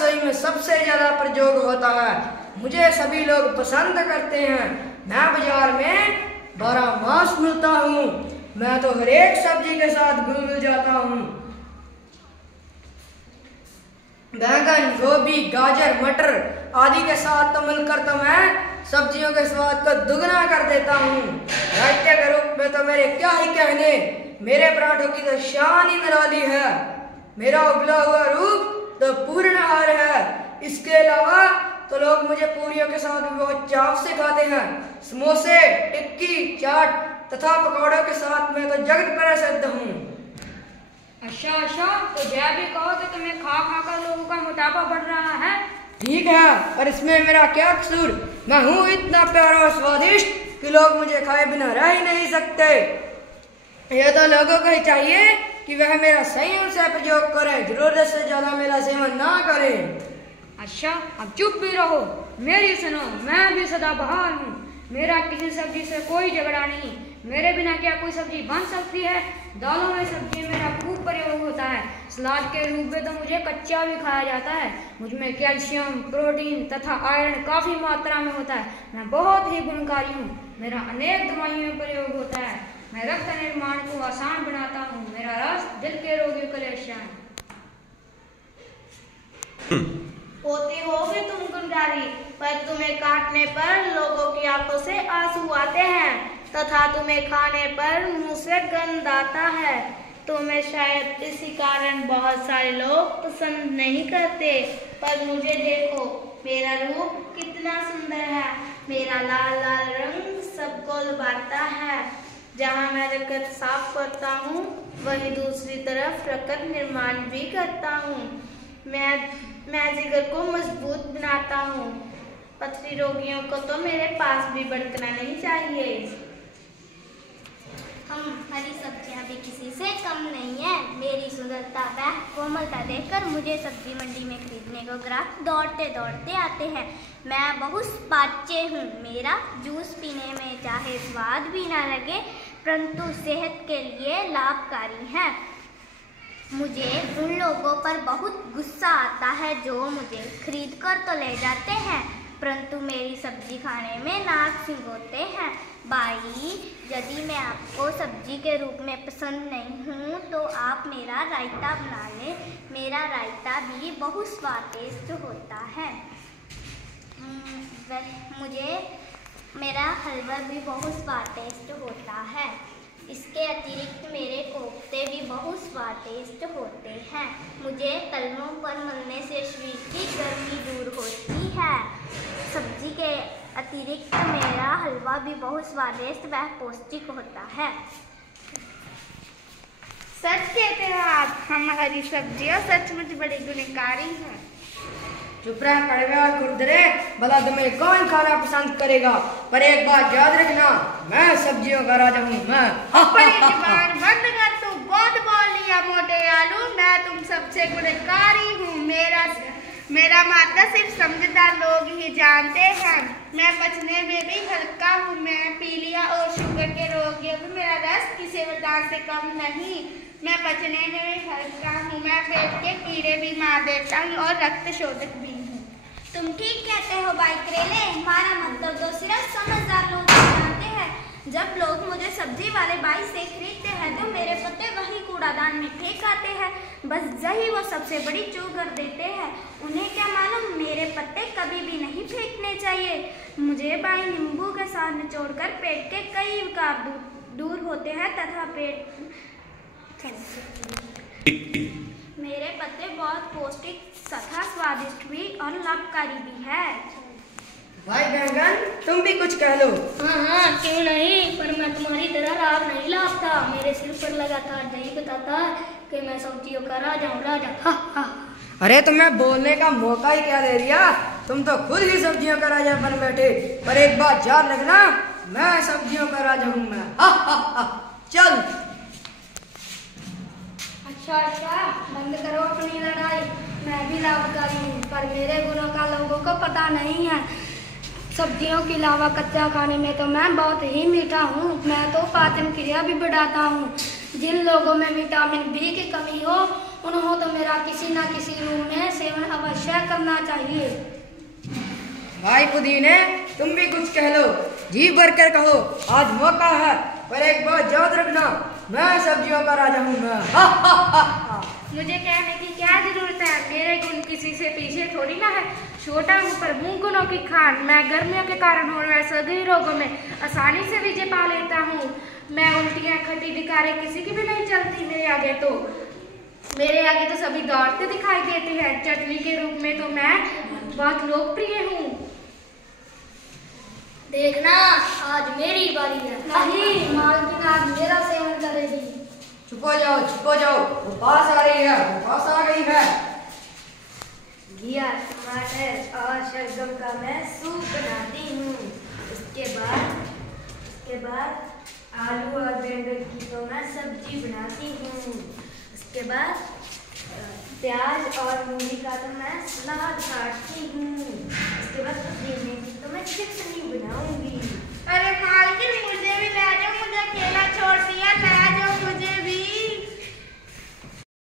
रसोई में सबसे ज्यादा प्रयोग होता है। मुझे सभी लोग पसंद करते हैं। मैं बाजार में 12 मास मिलता हूँ। मैं तो हर एक सब्जी के साथ घुल मिल जाता हूँ। बैंगन, गोभी, गाजर, मटर आदि के साथ तो मिलकर तो मैं सब्जियों के स्वाद को दुगना कर देता हूँ। रायते के रूप में तो मेरे क्या ही कहने। मेरे पराठों की तो शान ही निराली है। मेरा उबला हुआ रूप तो पूर्ण आहार है। इसके अलावा तो लोग मुझे पूरियों के साथ भी बहुत चाव से खाते हैं। समोसे, टिक्की, चाट तथा पकौड़ों के साथ मैं तो जगत प्रसिद्ध हूँ। अच्छा, तो यह भी कहो कि तुम्हें खा खा कर लोगों का मोटापा बढ़ रहा है। ठीक है, और इसमें मेरा क्या कसूर। मैं हूँ इतना प्यारा और स्वादिष्ट कि लोग मुझे खाए बिना रह ही नहीं सकते। यह तो लोगों को ही चाहिए कि वह मेरा संयम से प्रयोग करें, जरूरत से ज्यादा मेरा सेवन ना करें। अच्छा, अब चुप भी रहो। मेरी सुनो, मैं भी सदाबहार हूँ। मेरा किसी सब्जी से कोई झगड़ा नहीं। मेरे बिना क्या कोई सब्जी बन सकती है। दालों में सब्जी मेरा खूब प्रयोग होता है। सलाद के रूप में तो मुझे कच्चा भी खाया जाता है। मुझमें कैल्शियम, प्रोटीन तथा आयरन काफ़ी मात्रा में होता है। मैं बहुत ही गुणकारी हूँ। मेरा अनेक दवाइयों में प्रयोग होता है। मैं रक्त निर्माण को आसान बनाता हूँ। मेरा रस दिल के रोगियों के लिए अच्छा है। होती होगी तुम गुणकारी, पर तुम्हें काटने पर लोगों की आंखों से आंसू आते हैं तथा तुम्हें खाने पर मुंह से गंध आता है। तुम्हें शायद इसी कारण बहुत सारे लोग पसंद नहीं करते, पर मुझे देखो, मेरा रूप कितना सुंदर है। मेरा लाल लाल रंग सबको लुभाता है। जहाँ मैं रकत साफ करता हूँ, वहीं दूसरी तरफ रकत निर्माण भी करता हूँ। मैं जिगर को मजबूत बनाता हूँ। पथरी रोगियों को तो मेरे पास भी भटकना नहीं चाहिए। हरी सब्जियां भी किसी से कम नहीं है। मेरी सुंदरता व कोमलता देखकर मुझे सब्जी मंडी में खरीदने को ग्राहक दौड़ते दौड़ते आते हैं। मैं बहुत पाच्य हूँ। मेरा जूस पीने में चाहे स्वाद भी ना लगे, परंतु सेहत के लिए लाभकारी है। मुझे उन लोगों पर बहुत गुस्सा आता है जो मुझे खरीद कर तो ले जाते हैं, परंतु मेरी सब्जी खाने में नाक सिंगोते हैं। भाई, यदि मैं आपको सब्जी के रूप में पसंद नहीं हूँ तो आप मेरा रायता बना लें। मेरा रायता भी बहुत स्वादिष्ट होता है। मेरा हलवा भी बहुत स्वादिष्ट होता है। इसके अतिरिक्त मेरे कोफ्ते भी बहुत स्वादिष्ट होते हैं। मुझे कलमों पर मलने से शरीर की गर्मी दूर होती है। सब्जी के अतिरिक्त मेरा हलवा भी बहुत स्वादिष्ट व पौष्टिक होता है। सच कहते हो आप, हम हरी सब्जियां सचमुच बड़ी गुणकारी हैं। चुप रह कड़वे और खुरदरे, भला तुम्हें कौन खाना पसंद करेगा। पर एक बात याद रखना, मैं सब्जियों का राजा हूँ। मैं अपनी जुबान बंद कर, तू बहुत बोल लिया मोटे आलू। मैं तुम सबसे गुणकारी हूँ। मेरा माता सिर्फ समझदार लोग ही जानते हैं। मैं पचने में भी हल्का हूँ। मैं पीलिया और शुगर के रोगियों को मेरा रस किसी वरदान से कम नहीं। मैं पचने में भी हल्का हूँ। मैं पेट के कीड़े भी मार देता हूँ और रक्त शोधक भी हूँ। तुम ठीक कहते हो भाई करेले। हमारा मतलब तो सिर्फ समझदार लोग जानते हैं। जब लोग मुझे सब्जी वाले भाई से खरीदते हैं तो मेरे पत्ते वही कूड़ादान में फेंक आते हैं। बस यही वो सबसे बड़ी चूक कर देते हैं। उन्हें क्या मालूम, मेरे पत्ते कभी भी नहीं फेंकने चाहिए। मुझे भाई नींबू के साथ निचोड़कर पेट के कई विकार दूर होते हैं तथा पेट मेरे पत्ते बहुत पौष्टिक तथा स्वादिष्ट भी और लाभकारी भी है। भाई बैंगन, तुम भी कुछ कह लो। हाँ, क्यों नहीं, पर मैं तुम्हारी तरह राग नहीं लापता। मेरे सिर पर लगातार यही बताता कि मैं सब्जियों का राजा हूँ, राजा। हा हा। अरे तुम्हें बोलने का मौका ही क्या दे दिया। तुम तो खुद ही सब्जियों का राजा बन बैठे। पर एक बात याद रखना, मैं सब्जियों का राजा हूँ। मैं चल। अच्छा, बंद करो अपनी लड़ाई। मैं भी लाभकारी हूँ, पर मेरे गुणों का लोगों को पता नहीं है। सब्जियों के अलावा कच्चा खाने में तो मैं बहुत ही मीठा हूँ। मैं तो पाचन क्रिया भी बढ़ाता हूँ। जिन लोगों में विटामिन बी की कमी हो उन्हों तो मेरा किसी न किसी रूप में सेवन अवश्य करना चाहिए। भाई पुदीने, तुम भी कुछ कह लो, जी भर कर कहो, आज मौका है। पर एक बात याद रखना, मैं सब्जियों का राजा हूँ मैं। मुझे कहने की क्या जरूरत है, मेरे गुण किसी से पीछे थोड़ी ना है। छोटा हूँ पर हूँ गुणों की खान। मैं गर्मियों के कारण हो रहे सभी रोगों में आसानी से विजय पा लेता हूँ। मैं उल्टियाँ खट्टी बिकारे किसी की भी नहीं चलती मेरे आगे तो सभी दौड़ते दिखाई देते हैं। चटनी के रूप में तो मैं बहुत लोकप्रिय हूँ। देखना, आज मेरी बारी है। नहीं, मालकिन आज मेरा सेवन करेगी। चुप हो जाओ, वो पास आ रही है, वो पास आ गई है। घिया, टमाटर और शलगम का मैं सूप बनाती हूँ। उसके बाद आलू और बैंगन की तो मैं सब्जी बनाती हूँ। उसके बाद प्याज और मूली का तो मैं सलाद काटती हूँ। उसके बाद पुदीने की तो मैं चटनी बनाऊंगी।